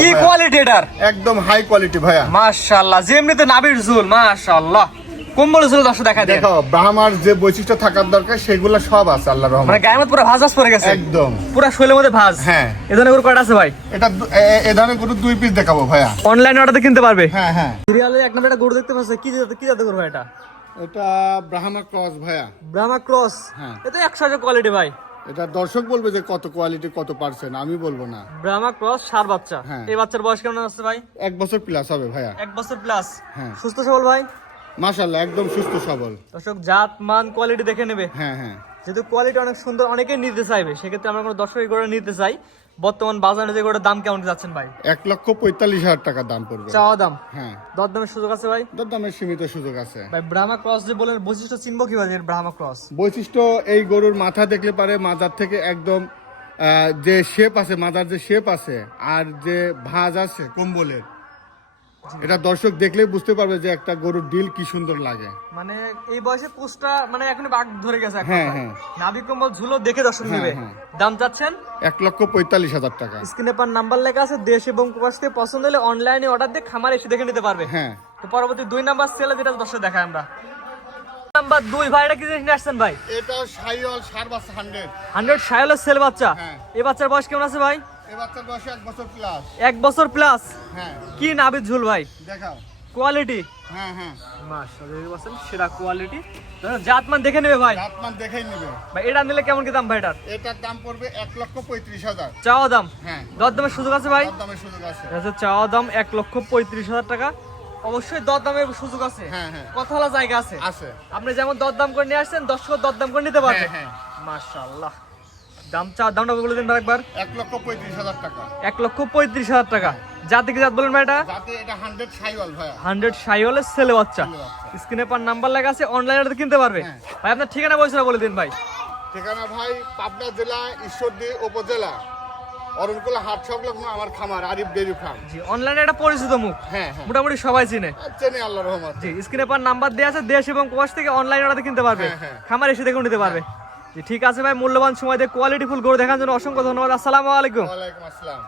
কি কোয়ালিটি এটার? একদম হাই কোয়ালিটি ভাইয়া। মাশাআল্লাহ, যেমনিতে নাভির ঝুল মাশাআল্লাহ, কম্বল ঝুল দর্শক দেখা দেন। দেখো ব্রাহ্মার যে বৈশিষ্ট্য থাকার দরকার সেগুলো সব আছে আল্লাহর রহমতে। মানে গায়ের মধ্যে পুরো ভাঁজ পড়ে গেছে একদম পুরো শরীরের মধ্যে ভাঁজ। হ্যাঁ। এই ধরনের গরু কয়টা আছে ভাই? এটা এ ধরনের গরু 2 পিস দেখাবো ভাইয়া। অনলাইনে অর্ডার কিনতে পারবে? হ্যাঁ হ্যাঁ। সিরিয়ালে এক নম্বর একটা গরু দেখতে পাচ্ছি, কি জাতের গরু ভাই এটা? এটা ব্রাহ্মা ক্রস ভাইয়া। ব্রাহ্মা ক্রস। হ্যাঁ। এটা 100 কোয়ালিটি ভাই। এটা দর্শক বলবে যে কত কোয়ালিটি কত পার্সেন্ট, আমি বলবো না। ব্রাহ্মা ক্রস সার বাচ্চা। হ্যাঁ। এই বাচ্চার বয়স কেমন আছে ভাই? 1 বছর প্লাস হবে ভাইয়া। 1 বছর প্লাস। হ্যাঁ। সুস্থ সবল ভাই? মাশাআল্লাহ একদম সুস্থ সবল। দর্শক জাত মান কোয়ালিটি দেখে নেবে। হ্যাঁ হ্যাঁ। যেহেতু কোয়ালিটি অনেক সুন্দর, অনেকেই নিতে চাইবে, সেক্ষেত্রে আমরা কোনো দর্শক গরু নিতে চাই। বর্তমান বাজারে যে গরুর দাম কেমন যাচ্ছেন ভাই? 1,45,000 টাকা দাম পড়বে। চাওয়া দাম? হ্যাঁ। দরদামের সুযোগ আছে ভাই? দরদামের সীমিত সুযোগ আছে ভাই ব্রাহ্মা ক্রস যে বলেন, বৈশিষ্ট্য চিনবো কিভাবে এর ব্রাহ্মা ক্রস? বৈশিষ্ট্য এই গরুর মাথা দেখলে পারে মাজার থেকে একদম যে শেপ আছে, মাজার যে শেপ আছে আর যে ভাঁজ আছে কম্বলের, এটা দর্শক দেখলেই বুঝতে পারবে যে একটা গরুর ডিল কি সুন্দর লাগে। মানে এই বয়সে কোষটা মানে এখন বাঘ ধরে গেছে এখন হ্যাঁ, ভাই। হ্যাঁ। নাভি কম্বল ঝুলো দেখে দর্শক হ্যাঁ, নেবে। হ্যাঁ। দাম চাচ্ছেন? 1,45,000 টাকা। স্ক্রিনে পার নাম্বার লেখা আছে, দেশ এবং প্রবাস থেকে পছন্দ হলে অনলাইনে অর্ডার দিয়ে খামার এসে দেখে নিতে পারবে। হ্যাঁ। তো পরবর্তী 2 নাম্বার সেলে যেটা দর্শক দেখায় আমরা। নাম্বার 2 ভাই, এটা কি জিনিস নিয়ে আসছেন ভাই? এটা শাইওয়াল সার বাচ্চা 100। 100 শায়ালের সেল বাচ্চা। হ্যাঁ। এই বাচ্চার বয়স কেমন আছে ভাই? এই বাচ্চার বয়স 1 বছর প্লাস। 1 বছর প্লাস। হ্যাঁ। কি নাভির ঝুল ভাই? দেখাও। কোয়ালিটি হ্যাঁ হ্যাঁ। মাশাআল্লাহ, দেখতে পাচ্ছেন সেরা কোয়ালিটি। জাতমান দেখে নেবে ভাই। জাতমান দেখেই নিবে। ভাই এটা নিলে কেমন কি দাম ভাই এটার? এটার দাম পড়বে 1,35,000। চাওয়া দাম? হ্যাঁ। দরদামের সুযোগ আছে ভাই? দরদামের সুযোগ আছে। এটা হচ্ছে চাওয়া দাম 1,35,000 টাকা। অবশ্যই দরদামের সুযোগ আছে। হ্যাঁ, হ্যাঁ। কথা বলার জায়গা আছে। আছে। আপনি যেমন দরদাম করে নিয়ে আসছেন, দর্শক দরদাম করে নিতে পারবে। হ্যাঁ, হ্যাঁ। মাশাআল্লাহ। দামটা বলে দিন আরেকবার। 1,35,000 টাকা। 1,35,000 টাকা। জাতি কি জাত বলেন ভাই এটা? যাতে এটা 100 শাইওয়াল ভাইয়া। 100 শাইওয়ালের ছেলে বাচ্চা। ছেলে বাচ্চা। স্ক্রিনে পার নাম্বার লেখা আছে, অনলাইনে কিনতে পারবে। হ্যাঁ। ভাই আপনার ঠিকানা বলছিল বলে দিন ভাই। ঠিকানা ভাই পাবনা জেলা ঈশ্বরদী উপজেলা অরণকুলা হাট সংলগ্ন আমার খামার আরিফ ডেইরি ফার্ম। জি, অনলাইনে একটা পরিচিত মুখ। হ্যাঁ হ্যাঁ। মোটামুটি সবাই চিনে। চেনে আল্লাহর রহমত। জি, স্ক্রিনে পার নাম্বার দেওয়া আছে, দেশ এবং প্রবাস থেকে অনলাইনে অর্ডার কিনতে পারবে। হ্যাঁ, হ্যাঁ। খামার এসে দেখে নিতে পারবে। জি ঠিক আছে ভাই, মূল্যবান সময় দিয়ে কোয়ালিটি ফুল গরু দেখার জন্য অসংখ্য ধন্যবাদ। আসসালামু আলাইকুম। ওয়ালাইকুম আসসালাম।